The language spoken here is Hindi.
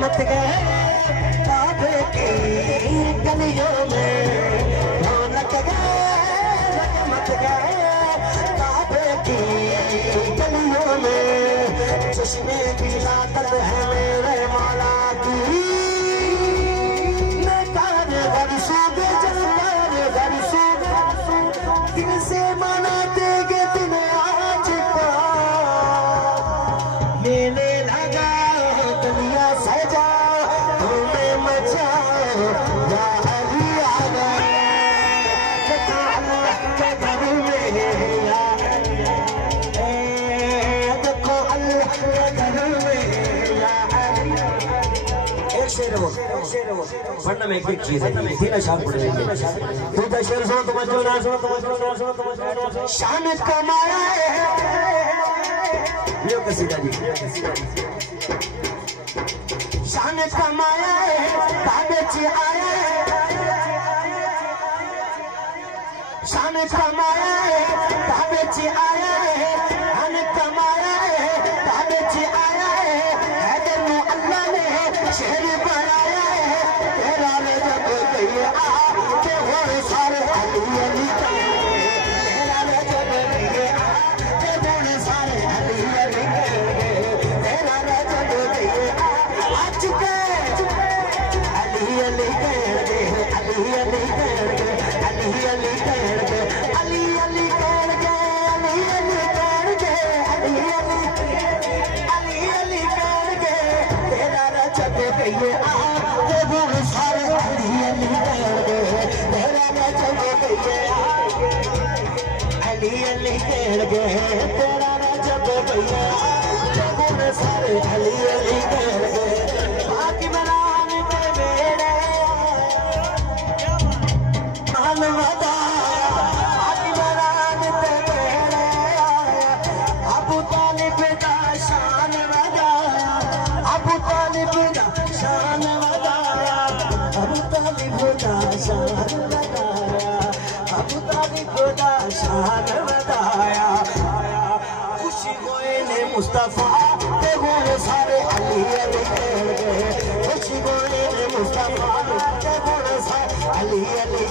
मत गए काबे की गलियों में, रौनक गए मत गए काबे की गलियों में। चश्मे की ताकत है मेरे मौला की, मैं कार बरसूगे जलकार बरसूगे, दिल से मनाते गे दिन आज का। मेले लगा दुनिया सजा तुम्हें मचा, या अली आ गए देखो अल्लाह के घर में, या देखो अल्लाह के घर में, या अली। एक शेर वो वरना में एक चीज है तीन अशार पढ़ लेंगे। तू तो शेर सुनो समझो ना सुनो शान कमाया है लियो कसीदा जी। शान कमाया है काबे च आया है, शान कमाया है काबे च आया है, शान कमाया है काबे च आया है। हैदर नु अल्लाह ने शहर बनाया है, तेरा ने जब कहिए आ के हो सारे अली अली तेरा ने जब कहिए आ के हो सारे अली अली तेरा ने जब कहिए आ चुके अली अली अली अली अली अली अली अली अली तेरा ने जब कहिए आ के हो सारे अली अली तेरा ने जब कहिए अली अली तेरा ने जब कहिए सारे अली अली बाकी मनान के मेरे मान बताया, बाकी मनान के मेरे अबू तालिब का शान बताया, अबू तालिब का शान बताया, अबू तालिब का शान बताया, अबू तालिब का शान बताया। खुशी होए ने मुस्तफा ते बोले सारे अली अली खुशी होए ने मुस्तफा ते बोले सारे अली अली